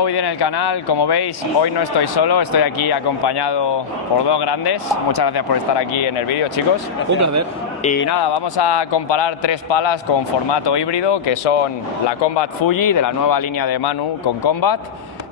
Nuevo vídeo en el canal. Como veis, hoy no estoy solo, estoy aquí acompañado por dos grandes. Muchas gracias por estar aquí en el vídeo, chicos. Un placer. Y nada, vamos a comparar tres palas con formato híbrido, que son la Combat Fuji de la nueva línea de Manu con Combat,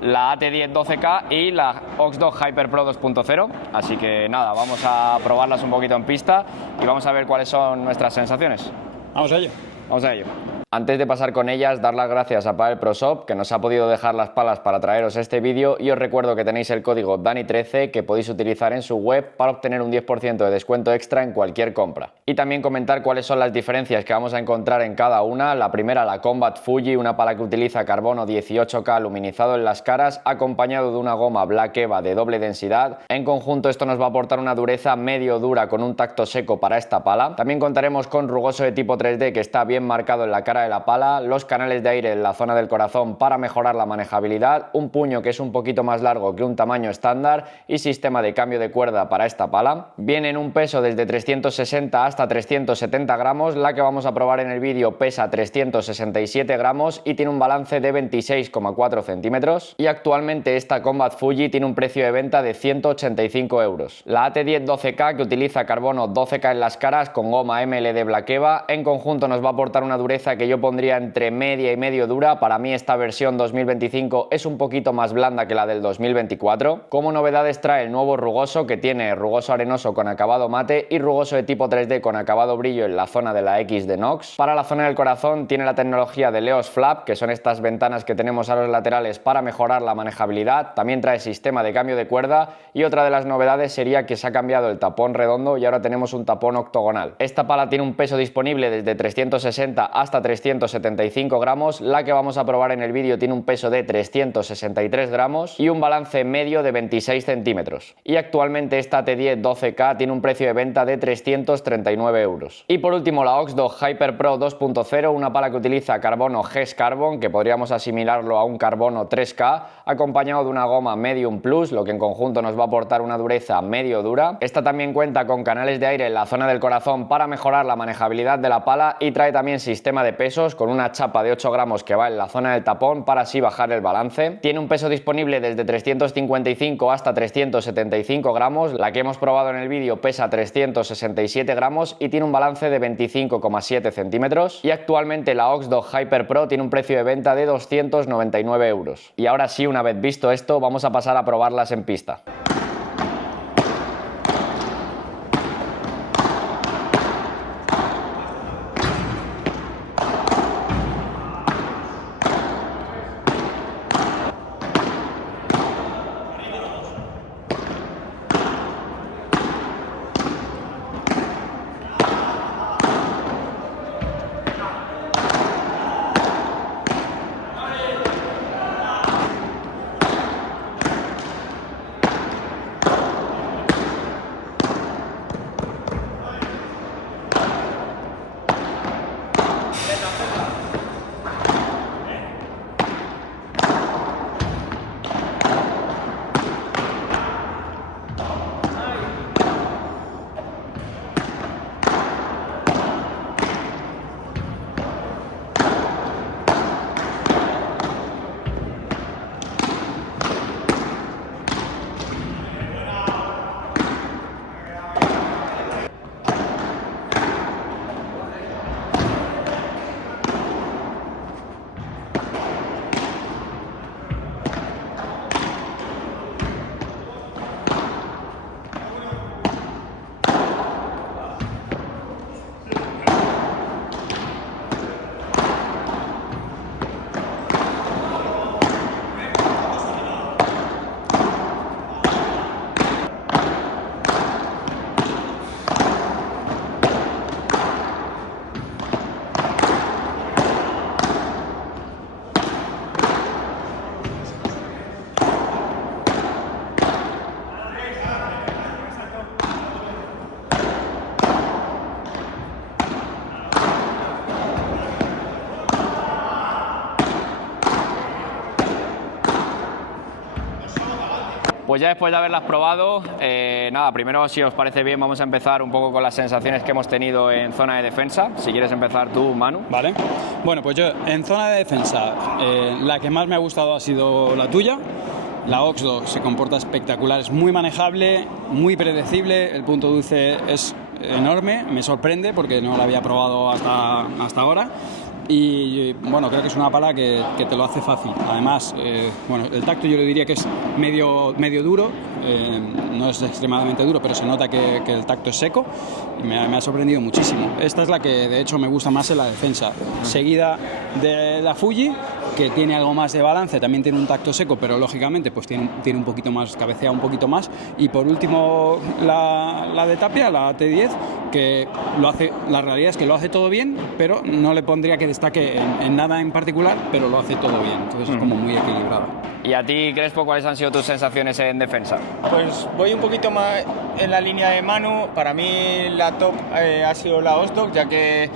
la AT10 12K y la Oxdog Hyper Pro 2.0. Así que nada, vamos a probarlas un poquito en pista y vamos a ver cuáles son nuestras sensaciones. Vamos a ello. Vamos a ello. Antes de pasar con ellas, dar las gracias a Padel Pro Shop, que nos ha podido dejar las palas para traeros este vídeo, y os recuerdo que tenéis el código DANI13 que podéis utilizar en su web para obtener un 10% de descuento extra en cualquier compra. Y también comentar cuáles son las diferencias que vamos a encontrar en cada una. La primera, la Combat Fuji, una pala que utiliza carbono 18K aluminizado en las caras, acompañado de una goma Black Eva de doble densidad. En conjunto esto nos va a aportar una dureza medio dura con un tacto seco para esta pala. También contaremos con rugoso de tipo 3D que está bien marcado en la cara de la pala, los canales de aire en la zona del corazón para mejorar la manejabilidad, un puño que es un poquito más largo que un tamaño estándar y sistema de cambio de cuerda para esta pala. Viene en un peso desde 360 hasta 370 gramos, la que vamos a probar en el vídeo pesa 367 gramos y tiene un balance de 26,4 centímetros. Y actualmente esta Combat Fuji tiene un precio de venta de 185 euros. La AT10 12K, que utiliza carbono 12K en las caras con goma MLD Black Eva, en conjunto nos va a aportar una dureza que yo pondría entre media y medio dura. Para mí esta versión 2025 es un poquito más blanda que la del 2024. Como novedades trae el nuevo rugoso, que tiene rugoso arenoso con acabado mate y rugoso de tipo 3D con acabado brillo en la zona de la X de Nox. Para la zona del corazón tiene la tecnología de Leos Flap, que son estas ventanas que tenemos a los laterales para mejorar la manejabilidad. También trae sistema de cambio de cuerda y otra de las novedades sería que se ha cambiado el tapón redondo y ahora tenemos un tapón octogonal. Esta pala tiene un peso disponible desde 360 hasta 375 gramos, la que vamos a probar en el vídeo tiene un peso de 363 gramos y un balance medio de 26 centímetros. Y actualmente esta T10 12K tiene un precio de venta de 339 euros. Y por último la Oxdog Hyper Pro 2.0, una pala que utiliza carbono GES Carbon, que podríamos asimilarlo a un carbono 3K, acompañado de una goma Medium Plus, lo que en conjunto nos va a aportar una dureza medio dura. Esta también cuenta con canales de aire en la zona del corazón para mejorar la manejabilidad de la pala y trae también sistema de pesos con una chapa de 8 gramos que va en la zona del tapón para así bajar el balance. Tiene un peso disponible desde 355 hasta 375 gramos, la que hemos probado en el vídeo pesa 367 gramos y tiene un balance de 25,7 centímetros. Y actualmente la Oxdog Hyper Pro tiene un precio de venta de 299 euros. Y ahora sí, una vez visto esto, vamos a pasar a probarlas en pista. Pues ya después de haberlas probado, nada, primero si os parece bien vamos a empezar un poco con las sensaciones que hemos tenido en zona de defensa. Si quieres empezar tú, Manu. Vale. Bueno, pues yo en zona de defensa, la que más me ha gustado ha sido la tuya. La Oxdog se comporta espectacular, es muy manejable, muy predecible, el punto dulce es enorme, me sorprende porque no la había probado hasta ahora. Y bueno, creo que es una pala que te lo hace fácil. Además, bueno, el tacto yo le diría que es medio duro, no es extremadamente duro, pero se nota que el tacto es seco y me ha sorprendido muchísimo. Esta es la que de hecho me gusta más en la defensa, seguida de la Fuji, que tiene algo más de balance, también tiene un tacto seco, pero lógicamente pues tiene un poquito más, cabecea un poquito más. Y por último la de Tapia, la T10, que lo hace, la realidad es que lo hace todo bien, pero no le pondría que destaque en nada en particular, pero lo hace todo bien, entonces es como muy equilibrado. ¿Y a ti, Crespo, cuáles han sido tus sensaciones en defensa? Pues voy un poquito más en la línea de Manu. Para mí la top ha sido la Oxdog, ya que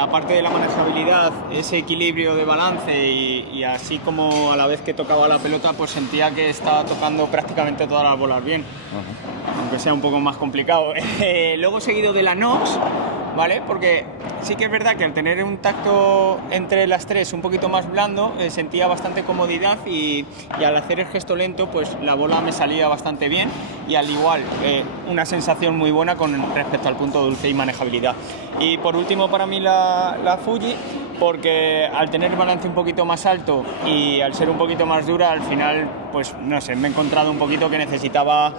aparte de la manejabilidad, ese equilibrio de balance y así como a la vez que tocaba la pelota, pues sentía que estaba tocando prácticamente todas las bolas bien, aunque sea un poco más complicado. Luego seguido de la Nox, ¿vale? Porque sí que es verdad que al tener un tacto entre las tres un poquito más blando, sentía bastante comodidad y al hacer el gesto lento, pues la bola me salía bastante bien y al igual, una sensación muy buena con respecto al punto dulce y manejabilidad. Y por último para mí la Fuji, porque al tener el balance un poquito más alto y al ser un poquito más dura, al final, pues no sé, me he encontrado un poquito que necesitaba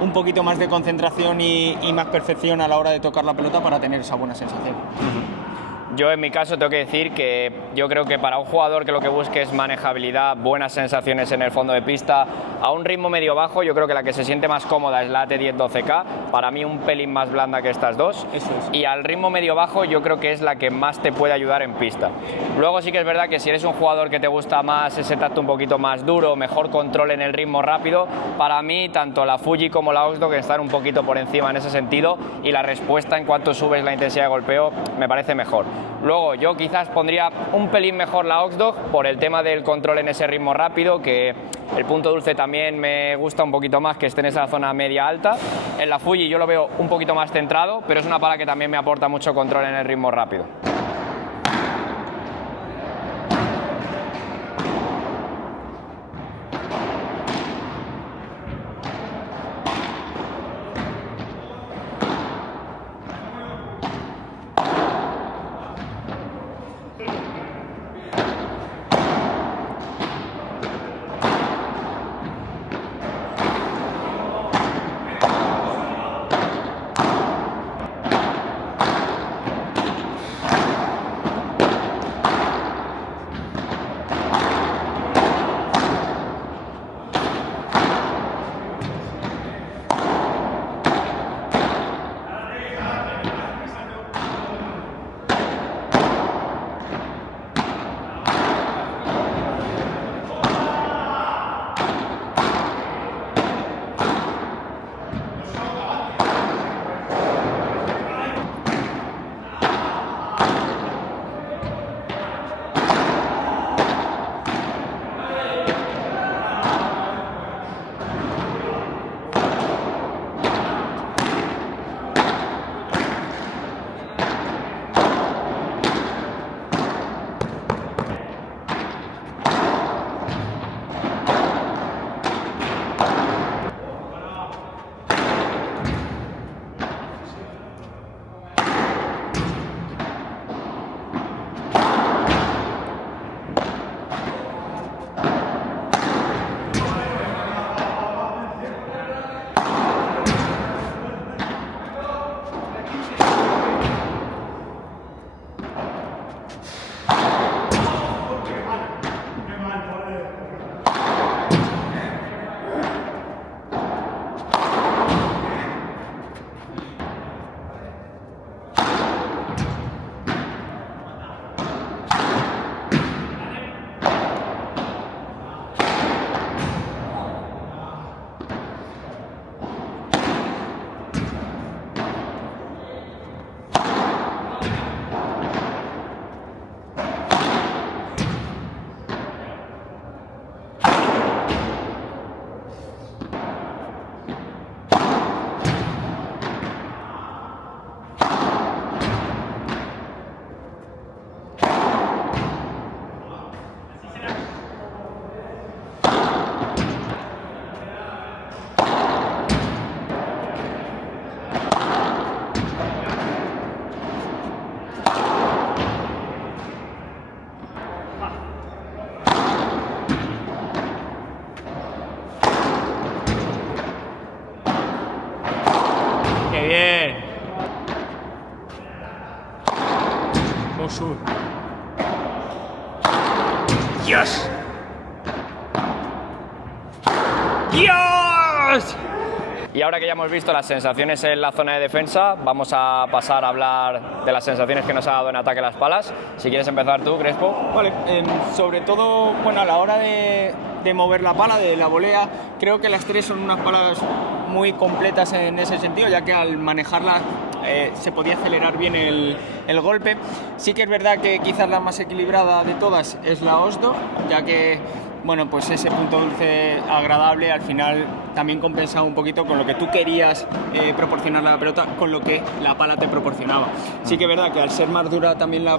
un poquito más de concentración y más perfección a la hora de tocar la pelota para tener esa buena sensación. Yo en mi caso tengo que decir que yo creo que para un jugador que lo que busque es manejabilidad, buenas sensaciones en el fondo de pista, a un ritmo medio bajo, yo creo que la que se siente más cómoda es la T10 12K, para mí un pelín más blanda que estas dos. Eso es. Y al ritmo medio bajo yo creo que es la que más te puede ayudar en pista. Luego sí que es verdad que si eres un jugador que te gusta más ese tacto un poquito más duro, mejor control en el ritmo rápido, para mí tanto la Fuji como la Oxdog están un poquito por encima en ese sentido y la respuesta en cuanto subes la intensidad de golpeo me parece mejor. Luego yo quizás pondría un pelín mejor la Oxdog por el tema del control en ese ritmo rápido, que el punto dulce también me gusta un poquito más que esté en esa zona media alta. En la Fuji yo lo veo un poquito más centrado, pero es una pala que también me aporta mucho control en el ritmo rápido. ¡Dios! Y ahora que ya hemos visto las sensaciones en la zona de defensa, vamos a pasar a hablar de las sensaciones que nos ha dado en ataque las palas. Si quieres empezar tú, Crespo. Vale, sobre todo, bueno, a la hora de mover la pala, de la volea, creo que las tres son unas palas muy completas en ese sentido, ya que al manejarlas se podía acelerar bien el golpe. Sí que es verdad que quizás la más equilibrada de todas es la Osdog, ya que bueno, pues ese punto dulce agradable al final también compensaba un poquito con lo que tú querías proporcionar a la pelota, con lo que la pala te proporcionaba. Sí que es verdad que al ser más dura también la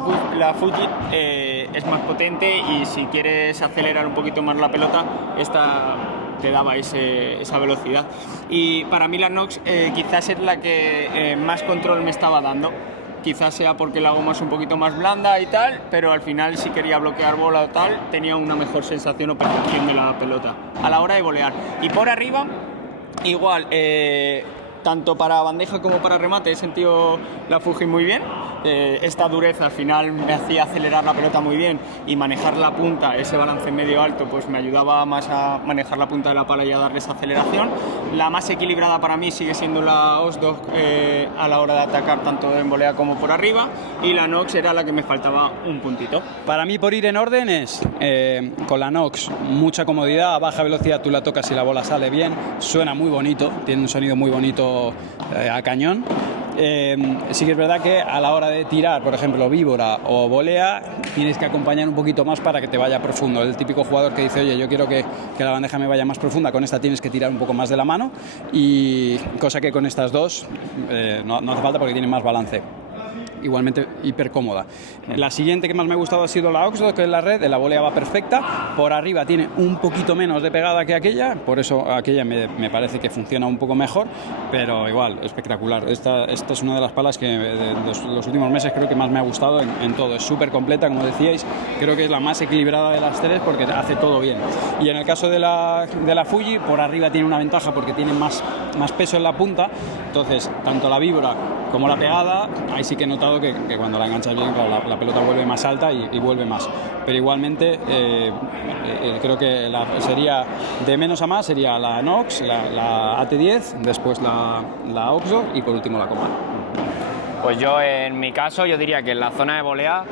Fuji es más potente, y si quieres acelerar un poquito más la pelota, esta te daba esa velocidad. Y para mí la Nox quizás es la que más control me estaba dando. Quizás sea porque la goma es un poquito más blanda y tal, pero al final si quería bloquear bola o tal, tenía una mejor sensación o percepción de la pelota a la hora de volear. Y por arriba, igual, tanto para bandeja como para remate he sentido la Fuji muy bien. Esta dureza al final me hacía acelerar la pelota muy bien, y manejar la punta, ese balance medio alto, pues me ayudaba más a manejar la punta de la pala y a darle esa aceleración. La más equilibrada para mí sigue siendo la Osdog a la hora de atacar tanto en volea como por arriba, y la Nox era la que me faltaba un puntito. Para mí, por ir en orden, es con la Nox mucha comodidad, a baja velocidad tú la tocas y la bola sale bien, suena muy bonito, tiene un sonido muy bonito a cañón. Sí que es verdad que a la hora de tirar, por ejemplo, víbora o volea, tienes que acompañar un poquito más para que te vaya profundo. El típico jugador que dice, oye, yo quiero que la bandeja me vaya más profunda, con esta tienes que tirar un poco más de la mano, y cosa que con estas dos no hace falta porque tienen más balance. Igualmente hiper cómoda. La siguiente que más me ha gustado ha sido la Oxdog, que es la red. La volea va perfecta, por arriba tiene un poquito menos de pegada que aquella, por eso aquella me parece que funciona un poco mejor, pero igual, espectacular. Esta es una de las palas que de los últimos meses creo que más me ha gustado en todo. Es súper completa, como decíais, creo que es la más equilibrada de las tres porque hace todo bien. Y en el caso de la Fuji, por arriba tiene una ventaja porque tiene más peso en la punta, entonces tanto la víbora como la pegada, ahí sí que he notado que cuando la enganchas bien, claro, la pelota vuelve más alta y vuelve más. Pero igualmente creo que sería de menos a más, sería la Nox, la AT10, después la Oxdog y por último la Coma. Pues yo, en mi caso, yo diría que en la zona de volea,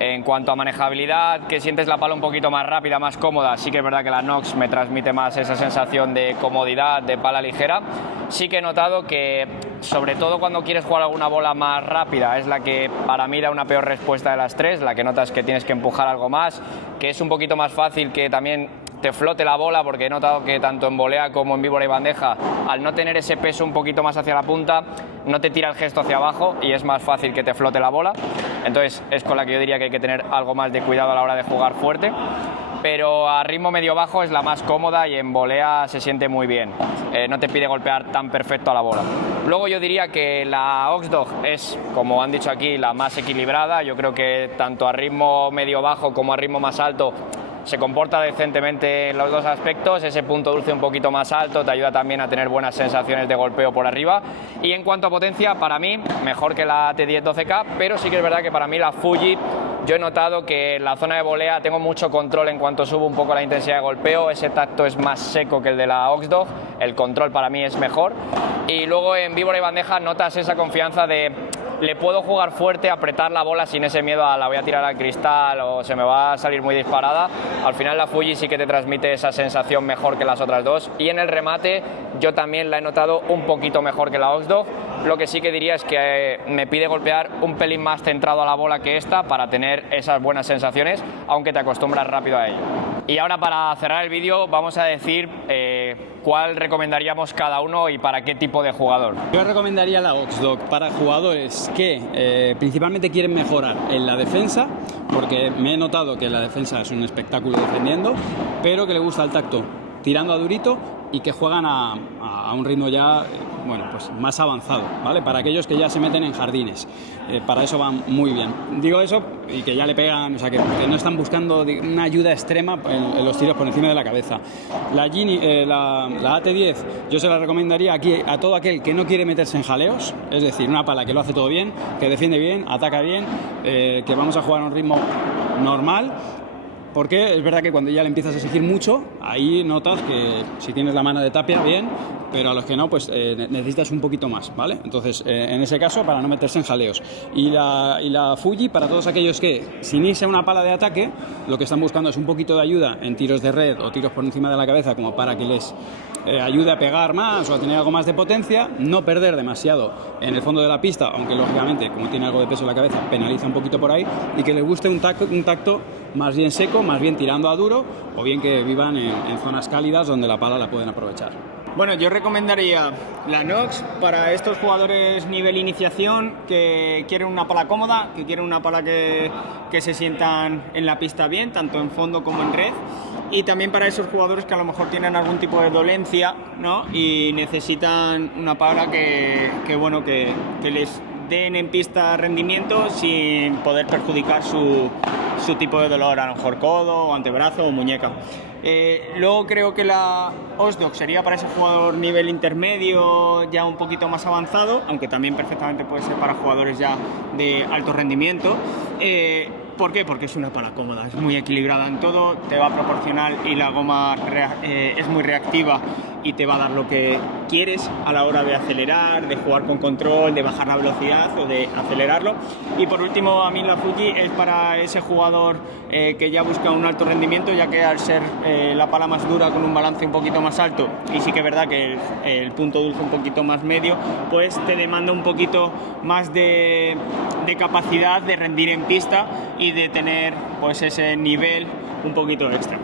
en cuanto a manejabilidad, que sientes la pala un poquito más rápida, más cómoda, sí que es verdad que la Nox me transmite más esa sensación de comodidad, de pala ligera. Sí que he notado que, sobre todo cuando quieres jugar alguna bola más rápida, es la que para mí da una peor respuesta de las tres, la que notas que tienes que empujar algo más, que es un poquito más fácil que también te flote la bola, porque he notado que tanto en volea como en víbora y bandeja, al no tener ese peso un poquito más hacia la punta, no te tira el gesto hacia abajo y es más fácil que te flote la bola. Entonces es con la que yo diría que hay que tener algo más de cuidado a la hora de jugar fuerte. Pero a ritmo medio-bajo es la más cómoda y en volea se siente muy bien. No te pide golpear tan perfecto a la bola. Luego yo diría que la Oxdog es, como han dicho aquí, la más equilibrada. Yo creo que tanto a ritmo medio-bajo como a ritmo más alto se comporta decentemente en los dos aspectos. Ese punto dulce un poquito más alto te ayuda también a tener buenas sensaciones de golpeo por arriba. Y en cuanto a potencia, para mí, mejor que la T10 12K, pero sí que es verdad que para mí la Fuji, yo he notado que en la zona de volea tengo mucho control en cuanto subo un poco la intensidad de golpeo. Ese tacto es más seco que el de la Oxdog, el control para mí es mejor. Y luego en víbora y bandeja notas esa confianza de le puedo jugar fuerte, apretar la bola sin ese miedo a la voy a tirar al cristal o se me va a salir muy disparada. Al final la Fuji sí que te transmite esa sensación mejor que las otras dos, y en el remate yo también la he notado un poquito mejor que la Oxdog. Lo que sí que diría es que me pide golpear un pelín más centrado a la bola que esta para tener esas buenas sensaciones, aunque te acostumbras rápido a ello. Y ahora, para cerrar el vídeo, vamos a decir cuál recomendaríamos cada uno y para qué tipo de jugador. Yo recomendaría la Oxdog para jugadores que principalmente quieren mejorar en la defensa, porque me he notado que la defensa es un espectáculo defendiendo, pero que le gusta el tacto tirando a durito y que juegan a un ritmo ya bueno, pues más avanzado, ¿vale? Para aquellos que ya se meten en jardines, para eso van muy bien. Digo eso y que ya le pegan, o sea, que no están buscando una ayuda extrema en los tiros por encima de la cabeza. La AT10 yo se la recomendaría aquí a todo aquel que no quiere meterse en jaleos, es decir, una pala que lo hace todo bien, que defiende bien, ataca bien, que vamos a jugar a un ritmo normal, porque es verdad que cuando ya le empiezas a exigir mucho, ahí notas que si tienes la mano de Tapia, bien, pero a los que no, pues necesitas un poquito más, ¿vale? Entonces, en ese caso, para no meterse en jaleos. Y la Fuji, para todos aquellos que, sin irse a una pala de ataque, lo que están buscando es un poquito de ayuda en tiros de red o tiros por encima de la cabeza, como para que les ayude a pegar más o a tener algo más de potencia, no perder demasiado en el fondo de la pista, aunque lógicamente, como tiene algo de peso en la cabeza, penaliza un poquito por ahí, y que les guste un tacto más bien seco, más bien tirando a duro, o bien que vivan en zonas cálidas donde la pala la pueden aprovechar. Bueno, yo recomendaría la Nox para estos jugadores nivel iniciación que quieren una pala cómoda, que quieren una pala que se sientan en la pista bien, tanto en fondo como en red. Y también para esos jugadores que a lo mejor tienen algún tipo de dolencia, ¿no? Y necesitan una pala que les den en pista rendimiento sin poder perjudicar su tipo de dolor, a lo mejor codo, o antebrazo o muñeca. Luego creo que la Osdog sería para ese jugador nivel intermedio, ya un poquito más avanzado, aunque también perfectamente puede ser para jugadores ya de alto rendimiento. ¿Por qué? Porque es una pala cómoda, es muy equilibrada en todo, te va a proporcionar, y la goma es muy reactiva y te va a dar lo que quieres a la hora de acelerar, de jugar con control, de bajar la velocidad o de acelerarlo. Y por último, a mí la Fuji es para ese jugador que ya busca un alto rendimiento, ya que al ser la pala más dura con un balance un poquito más alto, y sí que es verdad que el punto dulce un poquito más medio, pues te demanda un poquito más de capacidad de rendir en pista y de tener pues ese nivel un poquito extra.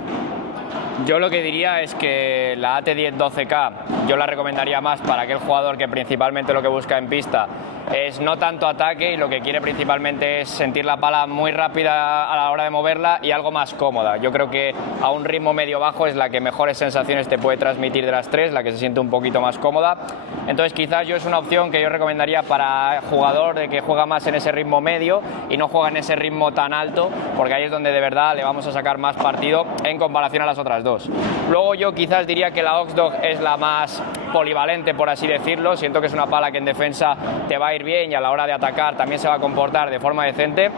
Yo lo que diría es que la AT10 12K yo la recomendaría más para aquel jugador que principalmente lo que busca en pista es no tanto ataque, y lo que quiere principalmente es sentir la pala muy rápida a la hora de moverla y algo más cómoda. Yo creo que a un ritmo medio-bajo es la que mejores sensaciones te puede transmitir de las tres, la que se siente un poquito más cómoda. Entonces quizás yo es una opción que yo recomendaría para jugador de que juega más en ese ritmo medio y no juega en ese ritmo tan alto, porque ahí es donde de verdad le vamos a sacar más partido en comparación a las otras dos. Luego yo quizás diría que la Oxdog es la más polivalente, por así decirlo. Siento que es una pala que en defensa te va a ir bien y a la hora de atacar también se va a comportar de forma decente.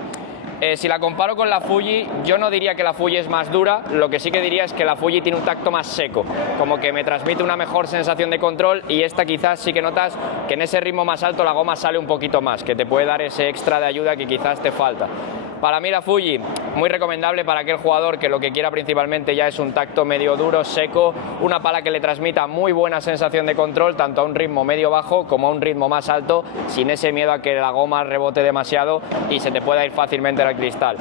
Si la comparo con la Fuji, yo no diría que la Fuji es más dura, lo que sí que diría es que la Fuji tiene un tacto más seco, como que me transmite una mejor sensación de control, y esta quizás sí que notas que en ese ritmo más alto la goma sale un poquito más, que te puede dar ese extra de ayuda que quizás te falta. Para mí la Fuji, muy recomendable para aquel jugador que lo que quiera principalmente ya es un tacto medio duro, seco, una pala que le transmita muy buena sensación de control, tanto a un ritmo medio-bajo como a un ritmo más alto, sin ese miedo a que la goma rebote demasiado y se te pueda ir fácilmente al cristal.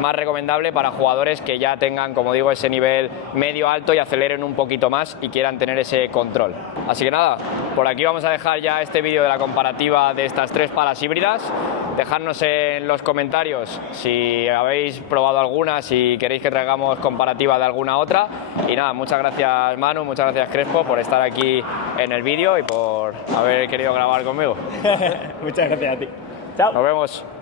Más recomendable para jugadores que ya tengan, como digo, ese nivel medio-alto y aceleren un poquito más y quieran tener ese control. Así que nada, por aquí vamos a dejar ya este vídeo de la comparativa de estas tres palas híbridas. Dejadnos en los comentarios si habéis probado alguna, si queréis que traigamos comparativa de alguna otra. Y nada, muchas gracias Manu, muchas gracias Crespo por estar aquí en el vídeo y por haber querido grabar conmigo. Muchas gracias a ti. Chao. Nos vemos.